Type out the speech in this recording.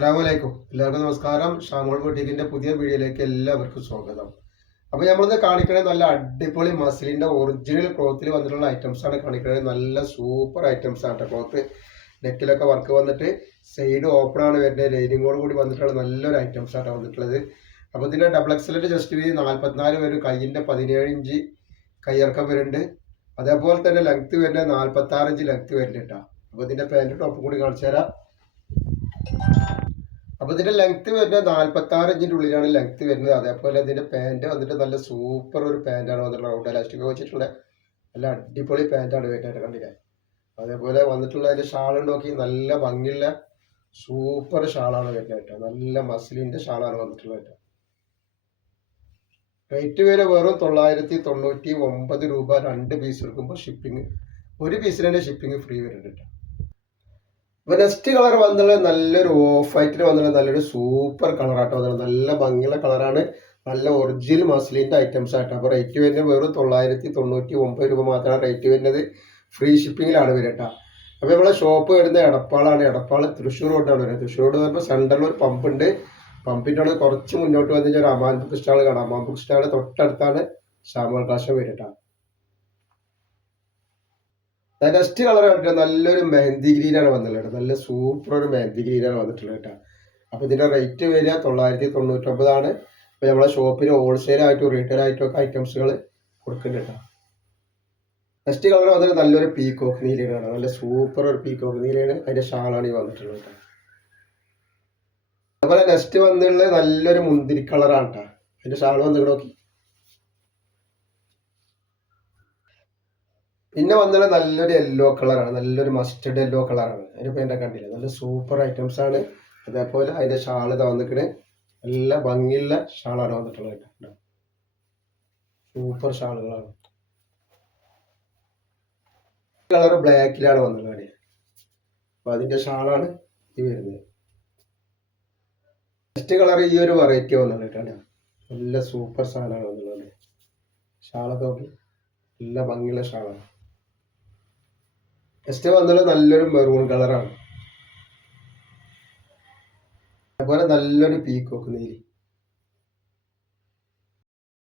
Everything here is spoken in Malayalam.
അസ്സലാമലൈക്കും. എല്ലാവർക്കും നമസ്കാരം. ഷാമോൾ ബൊട്ടീക്കിന്റെ പുതിയ വീഡിയോയിലേക്ക് എല്ലാവർക്കും സ്വാഗതം. അപ്പോൾ നമ്മളിന്ന് കാണിക്കുന്നത് നല്ല അടിപൊളി മസ്ലിന്റെ ഒറിജിനൽ ക്ലോത്തിൽ വന്നിട്ടുള്ള ഐറ്റംസ് ആണ് കാണിക്കുന്നത്. നല്ല സൂപ്പർ ഐറ്റംസ് ആണ് ക്ലോത്ത്. നെക്കിലൊക്കെ വർക്ക് വന്നിട്ട് സൈഡ് ഓപ്പൺ ആണ് വരുന്നത്. ലൈനിങ്ങോട് കൂടി വന്നിട്ടുള്ള നല്ലൊരു ഐറ്റംസ് ആണ് വന്നിട്ടുള്ളത്. അപ്പോൾ ഇതിന്റെ ഡബിൾ എക്സലിന്റെ ജസ്റ്റ് വീതി 44 വരും. കയ്യിന്റെ 17 ഇഞ്ച് കയ്യിറക്കം വരുന്നുണ്ട്. അതേപോലെ തന്നെ ലെങ്ത് വരുന്നത് 46 ഇഞ്ച് ലെങ്ത് വരുന്നുണ്ട് കേട്ടോ. അപ്പോൾ ഇതിന്റെ പാൻറ് ടോപ്പ് കൂടി കാണിച്ചു തരാം. അപ്പോൾ ഇതിന്റെ ലെങ്ത് വരുന്നത് 46 ഇഞ്ചിന്റെ ഉള്ളിലാണ് ലെങ്ത് വരുന്നത്. അതേപോലെ ഇതിന്റെ പാൻറ് വന്നിട്ട് നല്ല സൂപ്പർ ഒരു പാൻറ്റാണ് വന്നിട്ടുള്ളത്. റൗണ്ട് എലാസ്റ്റിക് വെച്ചിട്ടുള്ള നല്ല അടിപൊളി പാൻറ്റാണ് വരുന്നത് കണ്ടില്ലേ. അതേപോലെ വന്നിട്ടുള്ള അതിന്റെ ഷാൾ നോക്കി നല്ല ഭംഗിയുള്ള സൂപ്പർ ഷാളാണ് വരുന്നത് കേട്ടോ. നല്ല മസ്ലിന്റെ ഷാളാണ് വന്നിട്ടുള്ളത് കേട്ടോ. റേറ്റ് വരെ വെറും 999 രൂപ. 2 പീസ് എടുക്കുമ്പോൾ ഷിപ്പിംഗ്, ഒരു പീസിന് തന്നെ ഷിപ്പിംഗ് ഫ്രീ വരുന്നുണ്ട് കേട്ടോ. അപ്പോൾ നെക്സ്റ്റ് കളർ വന്നിട്ടുള്ളത് നല്ലൊരു ഓഫ് വൈറ്റിൽ വന്നിട്ടുള്ള നല്ലൊരു സൂപ്പർ കളറാട്ടോ വന്നിട്ടുള്ളത്. നല്ല ഭംഗിയുള്ള കളറാണ്. നല്ല ഒറിജിനൽ മസ്ലിൻ്റെ ഐറ്റംസ് ആട്ടോ. അപ്പോൾ റേറ്റ് വരുന്നത് വെറും 999 രൂപ മാത്രമാണ് റേറ്റ് വരുന്നത്. ഫ്രീ ഷിപ്പിങ്ങിലാണ് വരിക കേട്ടോ. അപ്പോൾ നമ്മളെ ഷോപ്പ് വരുന്നത് എടപ്പാളാണ്. എടപ്പാൾ തൃശ്ശൂർ റോഡാണ് വരുന്നത്. തൃശ്ശൂർ റോഡ് പറയുമ്പോൾ സെൻറ്ററിൽ ഒരു പമ്പ് ഉണ്ട്. പമ്പിൻ്റെ അവിടെ കുറച്ച് മുന്നോട്ട് വന്നു കഴിഞ്ഞാൽ ഒരു അമാൻ ബുക്ക് സ്റ്റാൾ കാണാം. അമാൻ ബുക്ക് സ്റ്റാൾ തൊട്ടടുത്താണ് ഷാമോൾ കാശം വരിക കേട്ടോ. നെക്സ്റ്റ് കളർ കണ്ടിട്ട് നല്ലൊരു മെഹന്തി ഗ്രീനാണ് വന്നിട്ടുള്ളത്. നല്ല സൂപ്പർ ഒരു മെഹന്തി ഗ്രീനാണ് വന്നിട്ടുള്ളത് കേട്ടോ. അപ്പോൾ ഇതിൻ്റെ റേറ്റ് വരിക 999 ആണ്. അപ്പോൾ നമ്മളെ ഷോപ്പിൽ ഹോൾസെയിലായിട്ടും റീറ്റെയിൽ ആയിട്ടും ഒക്കെ ഐറ്റംസുകൾ കൊടുക്കുന്നുണ്ട് കേട്ടോ. നെക്സ്റ്റ് കളർ വന്നിട്ട് നല്ലൊരു പീക്കോക്ക് നീലയാണ്. നല്ല സൂപ്പർ ഒരു പീക്കോക്ക് നീലയാണ്. അതിൻ്റെ ഷാളാണ് ഈ വന്നിട്ടുള്ളത് കേട്ടോ. അതുപോലെ നെക്സ്റ്റ് വന്നിട്ടുള്ളത് നല്ലൊരു മുന്തിരി കളറാണ് കേട്ടോ. അതിൻ്റെ ഷാൾ വന്നിട്ട് നോക്കി. പിന്നെ വന്നത് നല്ലൊരു യെല്ലോ കളറാണ്. നല്ലൊരു മസ്റ്റർഡ് യെല്ലോ കളറാണ്. അതിൻ്റെ പേൻ്റെ കണ്ടില്ല. നല്ല സൂപ്പർ ഐറ്റംസ് ആണ്. അതേപോലെ അതിൻ്റെ ഷാൾ ഇതാ വന്നിട്ട് നല്ല ഭംഗിയുള്ള ഷാളാണ് വന്നിട്ടുള്ളത് കേട്ടോ. സൂപ്പർ ഷാളുകളാണ്. കളർ ബ്ലാക്കിലാണ് വന്നിട്ടുള്ളത്. അപ്പോൾ അതിൻ്റെ ഷാളാണ് ഈ വരുന്നത്. നെക്സ്റ്റ് കളർ ഈ ഒരു വെറൈറ്റി വന്നിട്ടുണ്ട് കേട്ടോ. നല്ല സൂപ്പർ ഷാളാണ് വന്നിട്ടുള്ളത്. ഷാളൊക്കെ നോക്കി നല്ല ഭംഗിയുള്ള ഷാളാണ്. നെക്സ്റ്റ് വന്നുള്ളത് നല്ലൊരു മെറൂൺ കളറാണ്. അതുപോലെ നല്ലൊരു പീക്കോക്ക് നീലി.